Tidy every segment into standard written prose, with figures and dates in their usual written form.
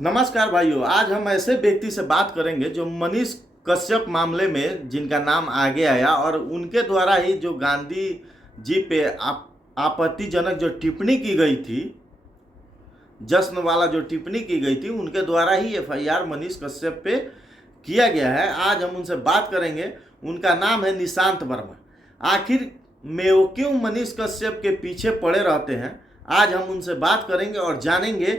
नमस्कार भाइयों, आज हम ऐसे व्यक्ति से बात करेंगे जो मनीष कश्यप मामले में जिनका नाम आगे आया और उनके द्वारा ही जो गांधी जी पे आपत्तिजनक जो टिप्पणी की गई थी, जश्न वाला जो टिप्पणी की गई थी, उनके द्वारा ही एफआईआर मनीष कश्यप पे किया गया है। आज हम उनसे बात करेंगे। उनका नाम है निशांत वर्मा। आखिर में वो क्यों मनीष कश्यप के पीछे पड़े रहते हैं, आज हम उनसे बात करेंगे और जानेंगे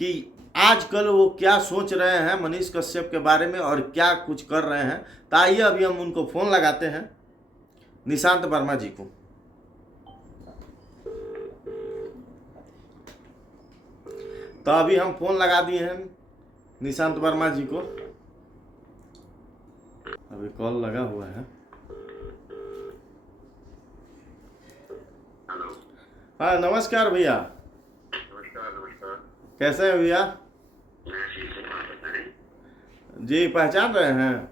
कि आजकल वो क्या सोच रहे हैं मनीष कश्यप के बारे में और क्या कुछ कर रहे हैं। तो आइए अभी हम उनको फ़ोन लगाते हैं, निशांत वर्मा जी को। तो अभी हम फ़ोन लगा दिए हैं निशांत वर्मा जी को। अभी कॉल लगा हुआ है। हाँ, नमस्कार भैया। नमस्कार। कैसे हैं भैया? मैं ठीक हूँ, आप बताएं। जी, पहचान रहे हैं?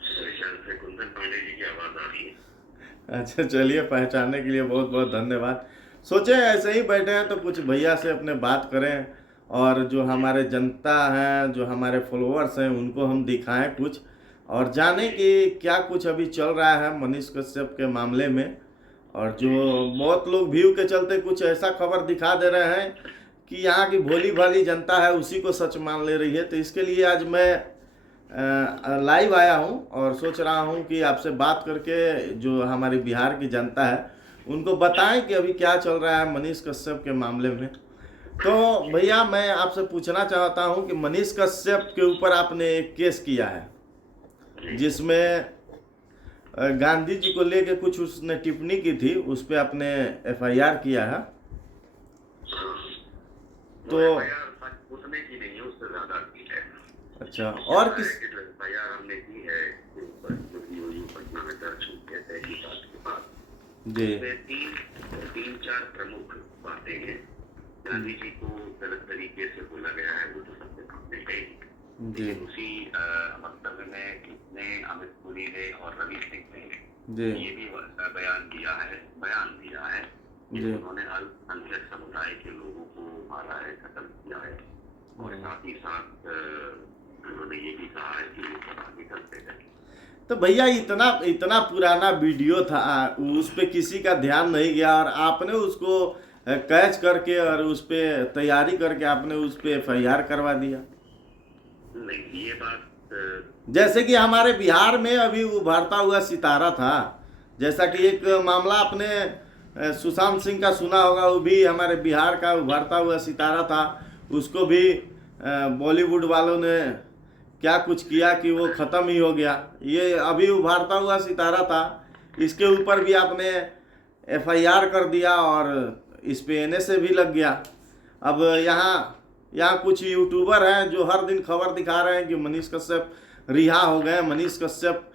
से कुंदन पांडे जी की आवाज़ आ रही है। अच्छा, चलिए, पहचानने के लिए बहुत बहुत धन्यवाद। सोचे ऐसे ही बैठे हैं तो कुछ भैया से अपने बात करें और जो हमारे जनता हैं, जो हमारे फॉलोअर्स हैं, उनको हम दिखाएं कुछ और जानें कि क्या कुछ अभी चल रहा है मनीष कश्यप के मामले में। और जो बहुत लोग व्यू के चलते कुछ ऐसा खबर दिखा दे रहे हैं कि यहाँ की भोली भाली जनता है उसी को सच मान ले रही है। तो इसके लिए आज मैं लाइव आया हूँ और सोच रहा हूँ कि आपसे बात करके जो हमारी बिहार की जनता है उनको बताएं कि अभी क्या चल रहा है मनीष कश्यप के मामले में। तो भैया, मैं आपसे पूछना चाहता हूँ कि मनीष कश्यप के ऊपर आपने एक केस किया है जिसमें गांधी जी को लेके कुछ उसने टिप्पणी की थी, उस पर आपने एफआईआर किया है। तो उतने की नहीं है, उससे ज्यादा की है। अच्छा, और किस एफआईआर हमने की है जो पटना में दर्ज हुई है तहकीकात के बाद। जी, तीन चार प्रमुख बातें हैं। गांधी जी को गलत तरीके से बोला गया है, वो तो सबके सामने है ही। जी, उसी वक्तव्य में किसने, अमित पुरी ने और रवि सिंह ने जी, ये भी बयान दिया है कि जी, उन्होंने अल्पसंख्यक समुदाय के लोगों को मारा है, खत्म किया है। और साथ ही साथ उन्होंने ये भी कहा है कि वो आगे करते रहेंगे। तो भैया, इतना इतना पुराना वीडियो था, उस पे किसी का ध्यान नहीं गया और आपने उसको कैच करके और उस पे तैयारी करके आपने उस पे एफआईआर करवा दिया। नहीं, ये बात जैसे कि हमारे बिहार में अभी उभरता हुआ सितारा था, जैसा कि एक मामला आपने सुशांत सिंह का सुना होगा, वो भी हमारे बिहार का उभरता हुआ सितारा था। उसको भी बॉलीवुड वालों ने क्या कुछ किया कि वो ख़त्म ही हो गया। ये अभी उभरता हुआ सितारा था, इसके ऊपर भी आपने एफआईआर कर दिया और इस पे एनएसए भी लग गया। अब यहाँ कुछ यूट्यूबर हैं जो हर दिन खबर दिखा रहे हैं कि मनीष कश्यप रिहा हो गए, मनीष कश्यप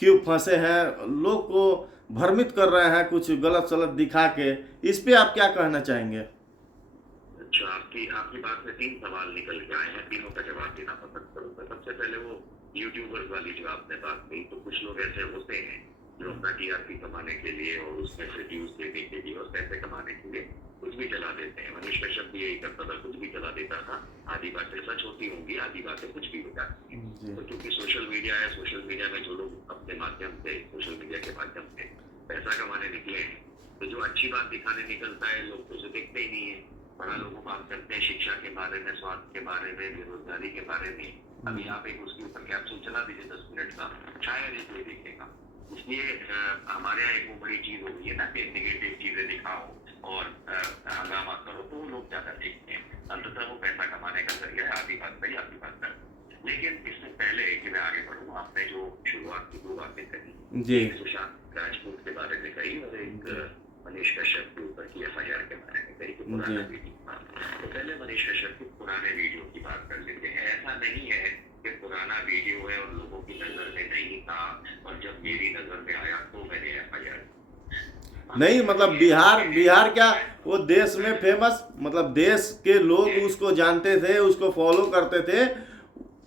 क्यों फंसे हैं, लोग को भ्रमित कर रहे हैं कुछ गलत सलत दिखा के। इस पे आप क्या कहना चाहेंगे? अच्छा, आपकी बात में तीन सवाल निकल के आए हैं, तीनों का जवाब देना पसंद करूंगा। सबसे पहले वो यूट्यूबर्स वाली जो आपने बात कही, तो कुछ लोग ऐसे होते हैं जो अपना टीआरपी कमाने के लिए और उसमें से व्यूज देने के लिए और पैसे कमाने के लिए कुछ भी चला देते हैं। मनीष कश्यप भी यही करता था, कुछ भी चला देता था। आधी बातें सच होती होंगी, आधी बातें कुछ भी हो जाती हैं। तो क्योंकि सोशल मीडिया है, सोशल मीडिया में जो लोग अपने माध्यम से, सोशल मीडिया के माध्यम से पैसा कमाने निकले हैं, तो जो अच्छी बात दिखाने निकलता है लोग तो उसे देखते ही नहीं है। बड़ा लोग बात करते हैं शिक्षा के बारे में, स्वास्थ्य के बारे में, बेरोजगारी के बारे में। अभी आप एक उसके ऊपर कैप्सूल चला दीजिए 10 मिनट का, शायद ही कोई देखेगा। इसलिए हमारे यहाँ एक वो बड़ी चीज हो गई है ना कि नेगेटिव चीजें दिखाओ और हंगामा करो, तो वो लोग ज्यादा देखते हैं। अंततः वो पैसा कमाने का जरिया है। आधी बात सही, आधी बात गलत। लेकिन इससे पहले कि मैं आगे बढ़ूँ, आपने जो शुरुआत की दो बातें कही जी, सुशांत राजपूत के बारे में कही और एक मनीष कश्यप के ऊपर की एफआईआर के बारे में कही कि पुराना वीडियो। तो पहले मनीष कश्यप के पुराने वीडियो की बात कर लेते हैं। ऐसा नहीं है कि पुराना वीडियो है और लोगों की नजर में नहीं था और जब मेरी नजर में आया तो मैंने एफआईआर नहीं, मतलब बिहार क्या, वो देश में फेमस, मतलब देश के लोग उसको जानते थे, उसको फॉलो करते थे।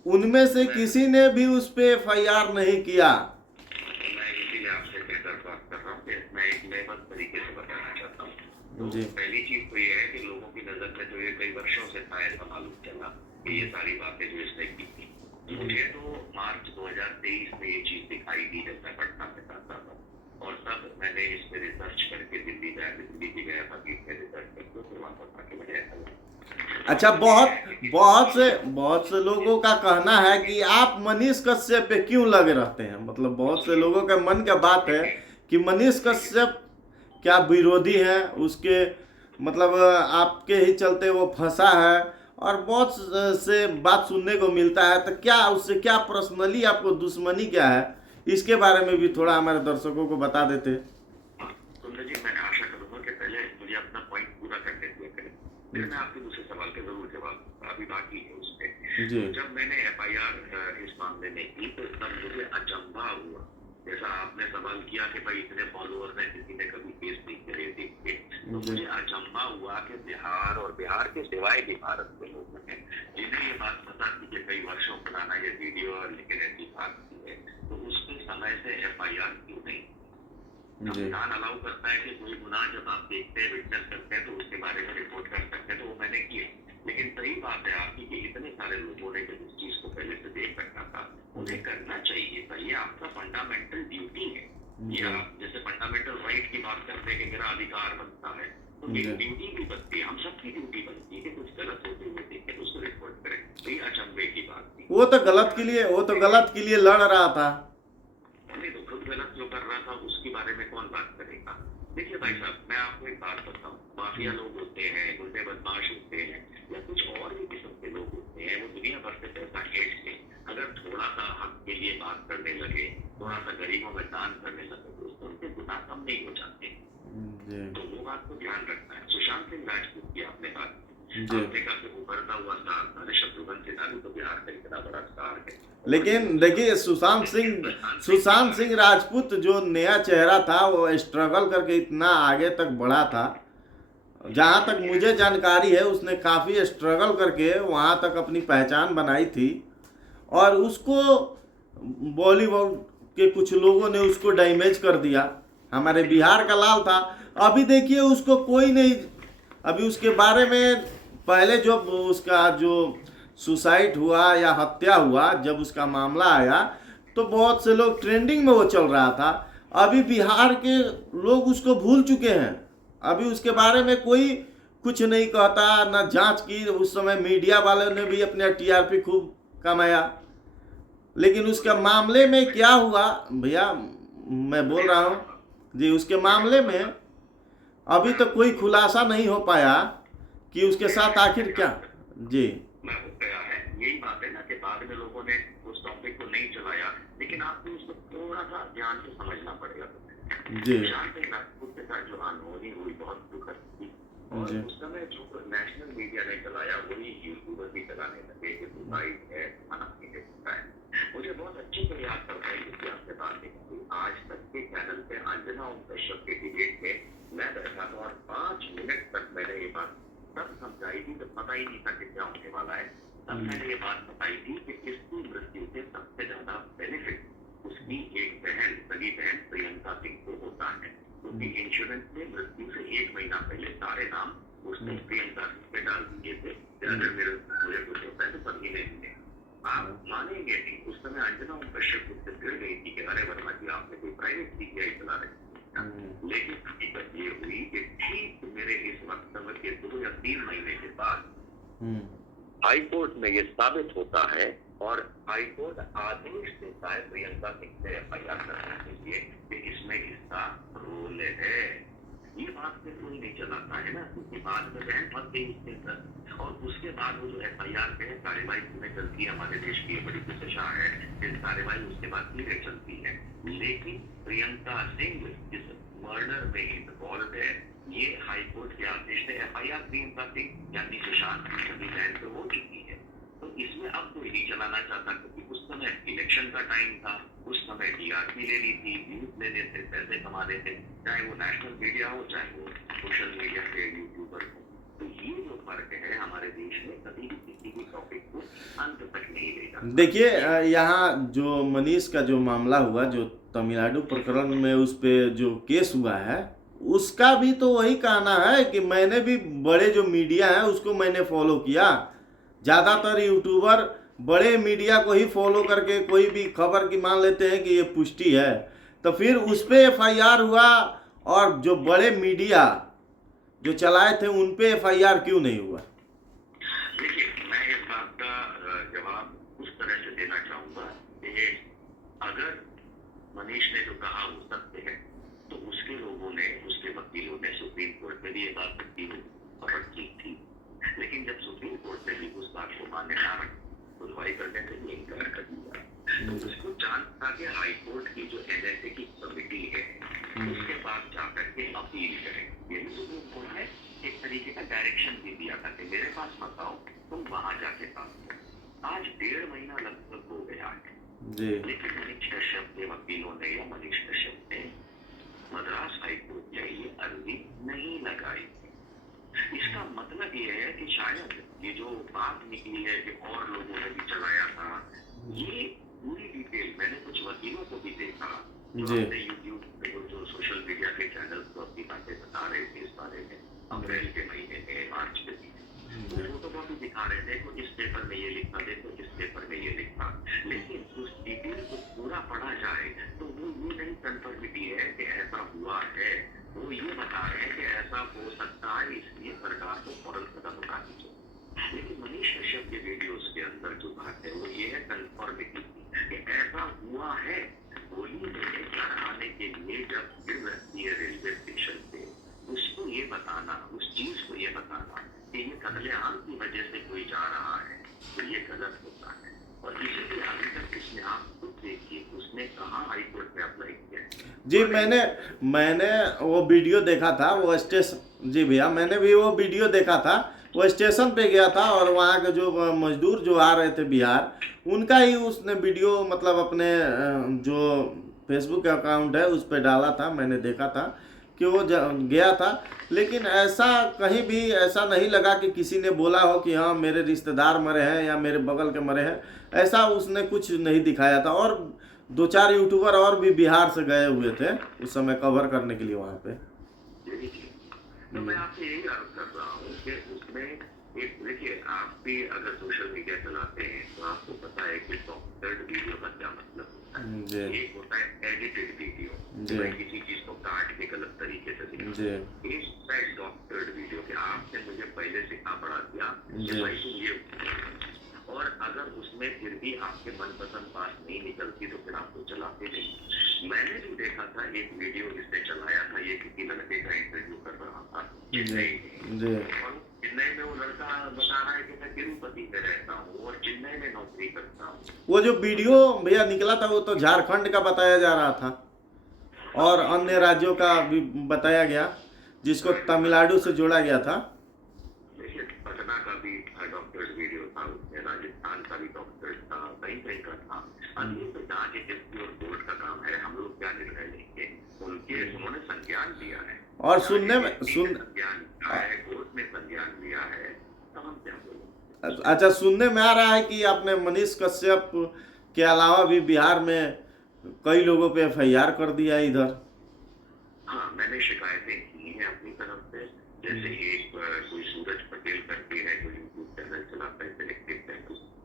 उनमें से किसी ने भी उस पे एफआईआर नहीं किया। मैं इसीलिए आपसे बेहतर बात कर रहा हूँ कि मैं एक लेबल तरीके से बताना चाहता हूँ। तो जी पहली चीज तो ये है कि लोगों की नजर में जो ये कई वर्षों से था ऐसा मालूम चला कि ये सारी बातें जो इसने की थी। मुझे तो मार्च 2023 में ये चीज दिखाई दी जब मैं पटना में जाता था, और तब मैंने इस पे रिसर्च करके दिल्ली भी गया था कि इसमें रिसर्च करके फिर वापस आके मुझे ऐसा लगा। अच्छा, और बहुत मुझे है कि बहुत से लोगों का कहना है कि आप मनीष कश्यप पे क्यों लगे रहते हैं। मतलब बहुत से लोगों के मन का बात है देखिए कि मनीष देखिए कश्यप क्या विरोधी हैं उसके, मतलब आपके ही चलते वो फंसा है। और बहुत से बात सुनने को मिलता है, तो क्या उससे क्या पर्सनली आपको दुश्मनी क्या है, इसके बारे में भी थोड़ा हमारे दर्शकों को बता देते। हाँ, सुंदर जी, मैं आशा करूंगा कि पहले मुझे अपना पॉइंट पूरा करने दिया करें, फिर मैं आपके दूसरे सवाल के जरूर जवाब दूंगा, अभी बाकी है उस पे। जी तो जब मैंने एफआईआर इस मामले में की तो तब मुझे अचंभा हुआ, जैसा आपने सवाल किया कि भाई इतने फॉलोअर हैं, किसी ने कभी केस नहीं करे देख के, तो जी मुझे अचंभा हुआ कि बिहार और बिहार के सिवाय भी भारत के लोग हैं जिन्हें ये बात पता थी कि कई वर्षों पुराना ये वीडियो और लेकिन ऐसी बात की है, तो उसके समय से एफआईआर क्यों नहीं। जी संविधान अलाउ करता है कि कोई गुनाह जब आप देखते हैं, विटनेस करते हैं, तो उसके बारे में रिपोर्ट कर सकते हैं, तो वो मैंने किए। लेकिन सही बात है आपकी कि इतने सारे लोगों ने जब उस चीज को पहले से देख रखा था, उन्हें करना चाहिए था, ये आपका फंडामेंटल ड्यूटी है। ये जी आप जैसे फंडामेंटल राइट की बात करते हैं कि मेरा अधिकार बनता है, तो जी मेरी ड्यूटी भी बनती है, हम सबकी ड्यूटी बनती है कि कुछ गलत होते हुए देखें तो उसको रिपोर्ट करें। तो ये अचंभे की बात थी। वो तो गलत के लिए, वो तो गलत के लिए लड़ रहा था। नहीं तो खुद गलत जो कर रहा था उसके बारे में कौन बात करेगा। देखिए भाई साहब, मैं आपको एक बात बताऊं, माफिया लोग होते हैं, गुंडे बदमाश होते हैं, या कुछ और भी किस्म के लोग होते हैं, वो दुनिया भर से पैसा हेट के अगर थोड़ा सा हक के लिए बात करने लगे, थोड़ा सा गरीबों में दान करने लगे, तो उससे उनके गुनाह कम नहीं हो जाते। जी तो वो बात को ध्यान रखना है। सुशांत सिंह राजपूत की आपने बात की, जी आपने कहा कि उभरता हुआ स्टार था, अरे शत्रुघ्न सिन्हा भी तो बिहार का इतना बड़ा स्टार है। लेकिन देखिए, सुशांत सिंह राजपूत जो नया चेहरा था, वो स्ट्रगल करके इतना आगे तक बढ़ा था। जहाँ तक मुझे जानकारी है, उसने काफ़ी स्ट्रगल करके वहाँ तक अपनी पहचान बनाई थी। और उसको बॉलीवुड के कुछ लोगों ने उसको डैमेज कर दिया। हमारे बिहार का लाल था, अभी देखिए उसको कोई नहीं, अभी उसके बारे में पहले जब उसका जो सुसाइड हुआ या हत्या हुआ, जब उसका मामला आया, तो बहुत से लोग ट्रेंडिंग में वो चल रहा था। अभी बिहार के लोग उसको भूल चुके हैं, अभी उसके बारे में कोई कुछ नहीं कहता, ना जांच की। उस समय मीडिया वालों ने भी अपने टीआरपी खूब कमाया, लेकिन उसका मामले में क्या हुआ भैया, मैं बोल रहा हूँ जी, उसके मामले में अभी तक कोई खुलासा नहीं हो पाया कि उसके साथ आखिर क्या। जी मैं हो गया है, यही बात है ना कि बाद में लोगों ने उस टॉपिक को नहीं चलाया, लेकिन आपको उसको थोड़ा सा ध्यान से समझना पड़ेगा। जी सुशांत सिंह राजपूत के साथ जो अनहोनी हुई बहुत दुखद थी, और जी उस समय जो नेशनल मीडिया ने चलाया वही यूट्यूबर भी चलाने लगे कि सुसाइड है, खाना पीने का है। मुझे बहुत अच्छे से याद करता है कि आपसे बात नहीं हुई, आज तक के चैनल पे अंजना ओम कश्यप के डिबेट में मैं बैठा था और 5 मिनट तक मैंने ये बात तब समझाई थी, जब पता ही नहीं था कि क्या होने वाला है। तब मैंने ये बात बताई थी कि इसकी मृत्यु से सबसे ज्यादा बेनिफिट उसकी एक बहन, सगी बहन प्रियंका सिंह को होता है, क्योंकि इंश्योरेंस में मृत्यु से 1 महीना पहले सारे नाम उसने प्रियंका सिंह पे डाल दिए थे कि अगर मुझे कुछ होता है तो सभी ने दिए। आप मानेंगे नहीं, उस समय अंजना ओम कश्यप उससे गिर गई थी कि अरे वर्मा जी आपने कोई प्राइवेट पीजीआई चला रहे, लेकिन हकीकत ये हुई कि ठीक मेरे इस वक्तव्य के 2 या 3 महीने के बाद हाई कोर्ट में ये साबित होता है और हाई कोर्ट आदेश देता है प्रियंका सिंह से एफआईआर करने के लिए कि इसमें इसका रोल है। ये बात पे कोई नहीं चलाता है ना, क्योंकि बाद में बहन मत गई उसके अंदर, और उसके बाद वो जो एफआईआर पे कार्यवाही पूरे चलती है, हमारे देश की बड़ी विशेषा है, फिर कार्यवाही उसके बाद धीरे चलती है। लेकिन प्रियंका सिंह इस मर्डर में इन्वॉल्व है, ये हाई कोर्ट के आदेश से एफआईआर प्रियंका सिंह यानी सुशांत की बहन पे हो चुकी है। तो इसमें अब कोई नहीं चलाना चाहता, क्योंकि उस समय इलेक्शन का टाइम था, उस समय टीआरपी लेनी थी, व्यूज लेने थे, पैसे कमाने थे, चाहे वो नेशनल मीडिया हो चाहे वो सोशल मीडिया के यूट्यूबर हो। तो ये जो फर्क है हमारे देश में, कभी भी किसी भी टॉपिक को अंत तक नहीं ले जाता। देखिए, यहाँ जो मनीष का जो मामला हुआ, जो तमिलनाडु प्रकरण में उस पे जो केस हुआ है, उसका भी तो वही कहना है कि मैंने भी बड़े जो मीडिया है उसको मैंने फॉलो किया। ज़्यादातर यूट्यूबर बड़े मीडिया को ही फॉलो करके कोई भी खबर की मान लेते हैं कि ये पुष्टि है, तो फिर उस पर एफआईआर हुआ, और जो बड़े मीडिया जो चलाए थे उन पे एफआईआर क्यों नहीं हुआ? देखिए, मैं इस बात का जवाब उस तरह से देना चाहूंगा कि अगर मनीष ने जो कहा वो सत्य है, तो उसके लोगों ने, उसके वकीलों ने सुप्रीम कोर्ट में भी ये बात रखी होगी और रखी थी। लेकिन जब सुप्रीम कोर्ट ने भी उस बात को मान्य ना सुनवाई करने से भी इनकार कर दिया, तो उसको चांस था कि हाई कोर्ट की जो एनएसए की कमिटी है उसके पास जाकर के अपील करें। ये भी सुप्रीम कोर्ट ने एक तरीके का डायरेक्शन भी दिया था कि मेरे पास मत आओ, तुम वहां जाके बात करो। आज 1.5 महीना लगभग हो गया है, लेकिन मनीष कश्यप के वकीलों ने या मनीष कश्यप ने मद्रास हाईकोर्ट में ये अर्जी नहीं लगाई। इसका मतलब ये है कि शायद ये जो बात निकली है कि और लोगों ने भी चलाया था, ये पूरी डिटेल मैंने कुछ वकीलों को भी देखा जो अपने यूट्यूब पे जो सोशल मीडिया के चैनल को अपनी बातें बता रहे थे इस बारे में, अप्रैल के महीने में, मार्च के महीने, वो तो बहुत दिखा रहे थे, देखो इस पेपर में ये लिखा, देखो इस पेपर में ये लिखा। लेकिन उस डिटेल को पूरा पढ़ा जाए तो वो ये नहीं कंफर्मिटी है कि ऐसा हुआ है, वो ये बता रहे हैं कि ऐसा हो सकता है, इसलिए सरकार को फौरन कदम उठानी चाहिए। लेकिन मनीष कश्यप के वीडियोस के अंदर जो बात है वो ये है कंफर्मिटी कि ऐसा हुआ है। होली में घर आने के लिए जब फिर रहती है रेलवे स्टेशन पे, उसको ये बताना, उस चीज को ये बताना कि ये कत्लेआम की वजह से कोई जा रहा है, तो ये गलत होता है। और इसीलिए अभी तक उसने, आप खुद देखिए, उसने कहाँ हाईकोर्ट में अप्लाई किया है। जी, मैंने वो वीडियो देखा था, वो स्टेशन, जी भैया मैंने भी वो वीडियो देखा था, वो स्टेशन पे गया था और वहाँ के जो मजदूर जो आ रहे थे बिहार, उनका ही उसने वीडियो मतलब अपने जो फेसबुक अकाउंट है उस पर डाला था। मैंने देखा था कि वो गया था, लेकिन ऐसा कहीं भी ऐसा नहीं लगा कि किसी ने बोला हो कि हाँ मेरे रिश्तेदार मरे हैं या मेरे बगल के मरे हैं, ऐसा उसने कुछ नहीं दिखाया था। और 2-4 यूट्यूबर और भी बिहार से गए हुए थे उस समय कवर करने के लिए वहाँ पे। तो मैं आपसे यही अर्ज कर रहा हूँ कि उसमें एक, देखिए आप भी अगर सोशल मीडिया चलाते हैं तो आपको पता है कि डॉक्टर्ड वीडियो का क्या मतलब होता है। एक होता है एडिटेड वीडियो, किसी चीज को काट के गलत तरीके से दिखाना। एक होता है डॉक्टर्ड वीडियो कि आपने मुझे पहले सिखा पढ़ा दिया कि भाई तुम ये, और अगर उसमें फिर भी आपके मनपसंद बात नहीं निकलती तो फिर आपको चलाते नहीं। मैंने भी देखा था एक वीडियो जिसने चलाया था, ये किसी लड़के का इंटरव्यू कर रहा था चेन्नई में, और चेन्नई में वो लड़का बता रहा है कि मैं तिरुपति में रहता हूँ और चेन्नई में नौकरी करता हूँ। वो जो वीडियो भैया निकला था वो तो झारखंड का बताया जा रहा था और अन्य राज्यों का भी बताया गया, जिसको तमिलनाडु से जोड़ा गया था। देखिए, पटना का भी डॉक्टर्स वीडियो था, उसमें राजस्थान का भी डॉक्टर था, कहीं कहीं का था। अब ये तो जांच एजेंसी और कोर्ट का काम है, हम लोग क्या निर्णय लेंगे। उन्होंने संज्ञान लिया है और सुनने में संज्ञान लिया है, कोर्ट ने संज्ञान लिया है, तो हम क्या बोलेंगे। अच्छा, सुनने में आ रहा है कि आपने मनीष कश्यप के अलावा भी बिहार में कई लोगों पे एफआईआर कर दिया इधर। हाँ, मैंने शिकायतें की हैं अपनी तरफ से, जैसे एक कोई सूरज पटेल करके है जो यूट्यूब चैनल चलाता है, सिलेक्टेड है,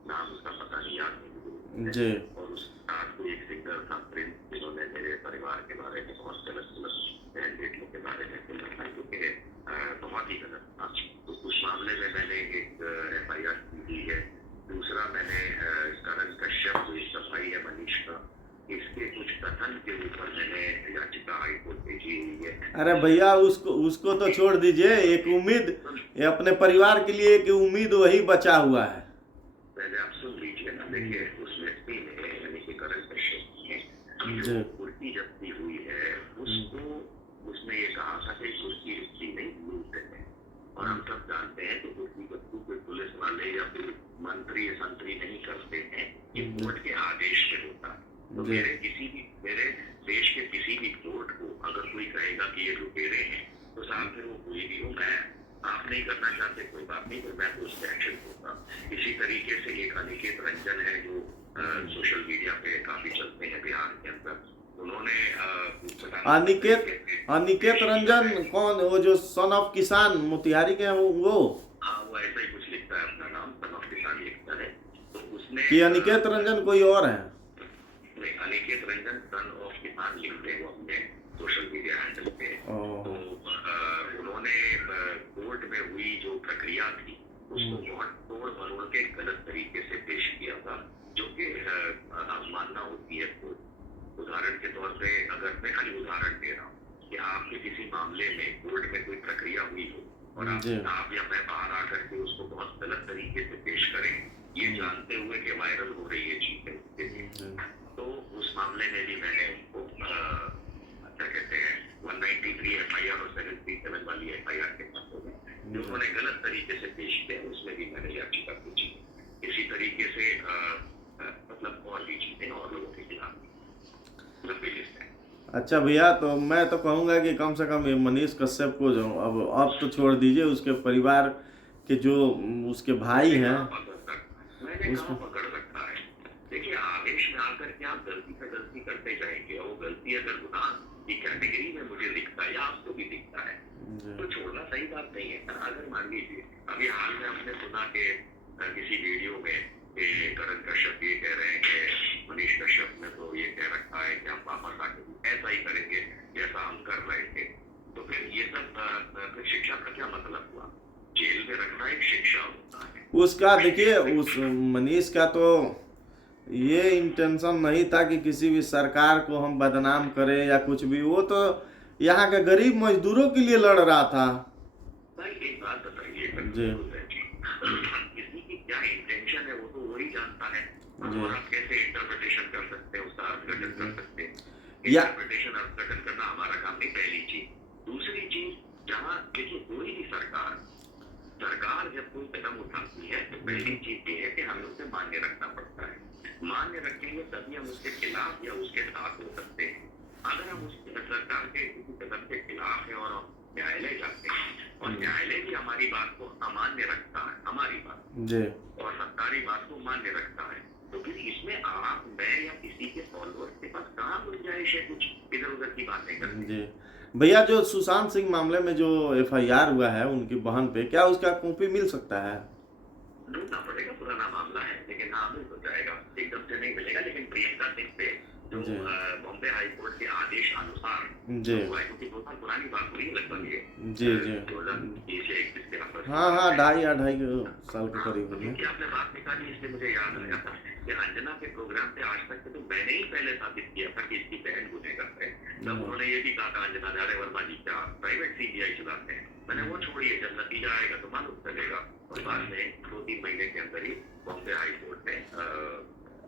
नाम उसका पता नहीं, याद नहीं जी। और उस साथ कोई एक सिंगर था प्रिंस, जिन्होंने मेरे परिवार के बारे में बहुत गलत बहन बेटियों के बारे में बोला, जो कि बहुत ही गलत था। तो उस मामले में मैंने एक एफआईआर की है। दूसरा, मैंने करण कश्यप जो इसका भाई है मनीष का, इसके कुछ कथन के ऊपर मैंने याचिका हाईकोर्ट भेजी हुई है। अरे भैया उसको तो छोड़ दीजिए, एक उम्मीद, ये अपने परिवार के लिए एक उम्मीद वही बचा हुआ है। पहले आप सुन लीजिए ना, देखिए उस व्यक्ति ने, यानी कि करण कश्यप ने जो कुर्सी जब्ती हुई है, उसको उसने ये कहा था कि कुर्सी जब्ती नहीं लूट है, और हम सब जानते हैं कि कुर्सी जब्ती कोई पुलिस वाले या फिर मंत्री संतरी नहीं करते हैं, ये कोर्ट के आदेश पे होता है। तो मेरे देश के किसी भी कोर्ट को अगर कोई कहेगा कि ये लुटेरे हैं, तो साहब फिर वो कोई भी हो, मैं, आप नहीं करना चाहते कोई बात नहीं, तो मैं तो उस पर एक्शन होगा। इसी तरीके से एक अनिकेत रंजन है जो सोशल मीडिया पे काफी चलते हैं बिहार के अंदर, उन्होंने बताने अनिकेत अनिकेत रंजन कौन, वो जो सन ऑफ किसान मोतिहारी के हैं वो हाँ, वो ऐसा ही कुछ लिखता है, अपना नाम सन ऑफ किसान लिखता है। तो उसने कि अनिकेत रंजन कोई और है? अनिकेत रंजन सन ऑफ किसान लिखते हैं वो अपने सोशल मीडिया हैंडल पे। तो उन्होंने कोर्ट में हुई जो प्रक्रिया थी उसको बहुत तोड़ मरोड़ के गलत तरीके से पेश किया था, जो कि अवमानना होती है। तो उदाहरण के तौर पे, अगर मैं खाली उदाहरण दे रहा हूँ कि आपके किसी मामले में कोर्ट में कोई प्रक्रिया हुई हो और आप या मैं बाहर आकर के उसको बहुत गलत तरीके से पेश करें, ये जानते हुए कि वायरल हो रही है चीजें, तो उस मामले में भी मैंने उनको क्या कहते हैं 193 FIR और 737 वाली FIR के मामले में जो उन्होंने गलत तरीके से पेश किया, उसमें भी मैंने याचिका पूछी। इसी तरीके से मतलब और भी चीजें और लोगों के खिलाफ लंबी लिस्ट है। अच्छा भैया, तो मैं तो कहूँगा कि कम से कम ये मनीष कश्यप को जो अब तो छोड़ दीजिए, उसके परिवार के जो उसके भाई हैं मैंने कहा पकड़ रखा है। देखिए, आवेश में आकर के आप गलती से गलती करते जाएंगे, और गलती अगर गुनाह की कैटेगरी में मुझे दिखता है या आपको भी दिखता है तो छोड़ना सही बात नहीं है। अगर मान लीजिए अभी हाल में हमने सुना कि किसी वीडियो में करण कश्यप ये कह रहे हैं कि मनीष कश्यप ने तो ये कह रखा है कि हम वापस आके ऐसा ही करेंगे जैसा हम कर रहे थे। तो फिर ये सब फिर शिक्षा का क्या मतलब हुआ? जेल में रखना एक शिक्षा होता है उसका। देखिए, उस मनीष का तो ये इंटेंशन नहीं था कि किसी भी सरकार को हम बदनाम करें या कुछ भी। वो तो यहाँ के गरीब मजदूरों के लिए लड़ रहा था। भाई एक बात बताइए, जी किसी की क्या इंटेंशन है वो तो वही जानता है, और आप कैसे इंटरप्रिटेशन कर सकते हैं, उसका अर्थघटन कर सकते हैं। इंटरप्रिटेशन अर्थघटन करना हमारा काम नहीं, पहली चीज। दूसरी चीज, जहाँ देखिए कोई भी सरकार जब कोई कदम उठाती है तो पहली चीज ये है कि हमें उसे मान्य रखना पड़ता है। मान्य रखेंगे तभी हम उसके खिलाफ या उसके साथ हो सकते हैं। अगर हम उस सरकार के किसी कदम के खिलाफ है और न्यायालय जाते हैं और न्यायालय भी हमारी बात को अमान्य रखता है, हमारी बात जी, और सरकारी बात को मान्य रखता है, तो फिर इसमें आप, मैं या किसी के फॉलोअर्स के पास कहाँ गुंजाइश है कुछ इधर उधर की बातें करने। जी भैया, जो सुशांत सिंह मामले में जो FIR हुआ है उनकी बहन पे, क्या उसका कॉपी मिल सकता है? ढूंढना पड़ेगा, पुराना मामला है, लेकिन हाँ मिल तो जाएगा, एकदम से नहीं मिलेगा। लेकिन प्रियंका सिंह पे जो बॉम्बे हाई कोर्ट के आदेश अनुसार हुआ है, क्योंकि 2 साल पुरानी बात हुई लगभग, ये जी 2021 के आसपास। हाँ, ढाई साल के करीब है। आपने बात निकाली इसलिए मुझे याद आया था कि अंजना के प्रोग्राम पे आज तक तो मैंने ही पहले साबित किया था कि इसकी बहन गुनहगार है। तब उन्होंने ये भी कहा था अंजना नारे वर्मा जी क्या प्राइवेट CBI चलाते हैं। मैंने वो छोड़िए, जब नतीजा आएगा तो मालूम चलेगा। और बाद में 2-3 महीने के अंदर ही बॉम्बे हाई कोर्ट ने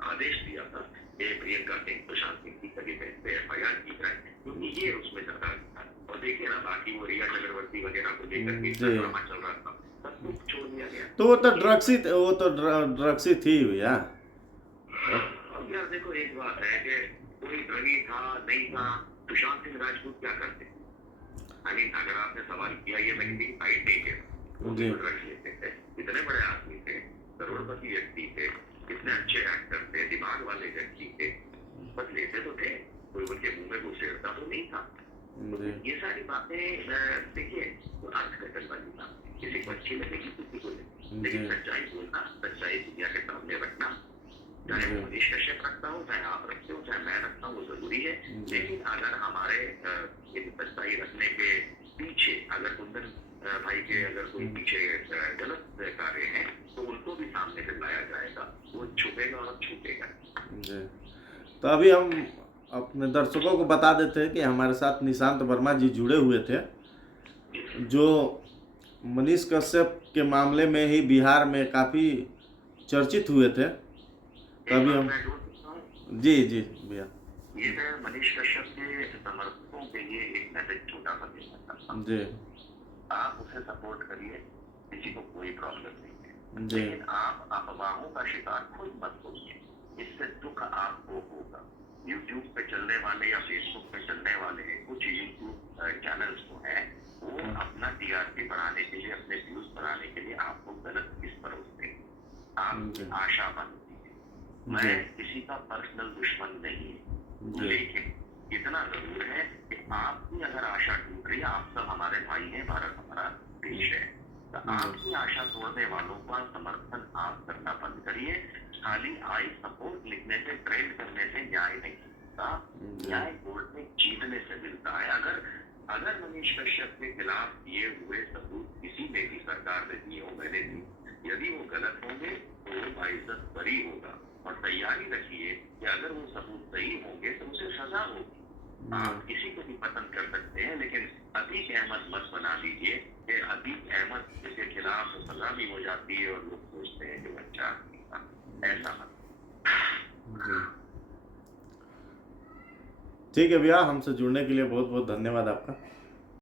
आदेश दिया था कि प्रियंका सिंह सुशांत सिंह की सगी बहन पे FIR की जाए, क्योंकि ये उसमें ज्यादा था। और देखिए ना, बाकी वो रिया चक्रवर्ती वगैरह को लेकर के ड्रामा चल रहा था, सब कुछ छोड़ दिया गया। तो वो तो ड्रग्सी थी भैया। अब यार देखो, एक बात है कि कोई धनी था नहीं था, सुशांत सिंह राजपूत क्या करते? अगर आपने सवाल किया, ये मैं किसी साइड नहीं किया, ड्रग्स लेते थे, इतने बड़े आदमी थे, करोड़पति व्यक्ति थे, इतने अच्छे एक्टर थे, दिमाग वाले व्यक्ति थे, बस लेते तो थे, कोई उनके मुंह में घुसेड़ता तो नहीं था। ये सारी बातें देखिए अर्थघटन वाली बात, किसी को अच्छी लगेगी किसी को नहीं, लेकिन सच्चाई बोलना, सच्चाई दुनिया के सामने रखना, चाहे वो मनीष कश्यप रखता हो, चाहे आप रखते हो, चाहे मैं रखता हूँ, वो जरूरी है। लेकिन अगर हमारे सच्चाई रखने के पीछे अगर कुंदन भाई के अगर कोई पीछे गलत कार्य है तो उनको भी सामने से लाया जाएगा, वो छुपेगा और छूटेगा। तो अभी हम अपने दर्शकों को बता देते हैं कि हमारे साथ निशांत वर्मा जी जुड़े हुए थे, जो मनीष कश्यप के मामले में ही बिहार में काफ़ी चर्चित हुए थे। तभी हम जी भैया, ये मैं मनीष कश्यप के समर्थकों के लिए एक मैसेज छोटा सा देना चाहता हूँ जी। आप उसे सपोर्ट करिए, किसी को कोई प्रॉब्लम नहीं है, लेकिन आप अफवाहों का शिकार खुद मत होइए, इससे दुख आपको होगा। YouTube पे चलने वाले या Facebook पे चलने वाले कुछ YouTube चैनल्स को हैं, वो अपना TRP बढ़ाने के लिए, अपने व्यूज बढ़ाने के लिए आपको गलत किस परोसते हैं, आप आशा बनती है। मैं किसी का पर्सनल दुश्मन नहीं, लेकिन इतना जरूर है कि आपकी अगर आशा टूट रही है, आप सब हमारे भाई हैं, भारत हमारा देश है, तो आपकी आशा तोड़ने वालों का समर्थन आप करना बंद करिए। खाली आई सपोर्ट लिखने से, ट्रेंड करने से न्याय नहीं मिलता। न्याय कोर्ट में जीतने से मिलता है। अगर अगर मनीष कश्यप के खिलाफ दिए हुए सबूत किसी ने भी सरकार ने दिए हो, मैंने दी, यदि वो गलत होंगे तो वो बाइज्जत बरी होगा। और तैयारी रखिए कि अगर वो सबूत सही होंगे तो उसे सजा होगी। आप किसी को भी पसंद कर सकते हैं, लेकिन अतीक अहमद मत बना लीजिए कि अतीक अहमद के खिलाफ सजा भी हो जाती है और लोग सोचते हैं कि वो अच्छा आदमी था। ऐसा मत। जी ठीक है भैया, हमसे जुड़ने के लिए बहुत बहुत धन्यवाद आपका।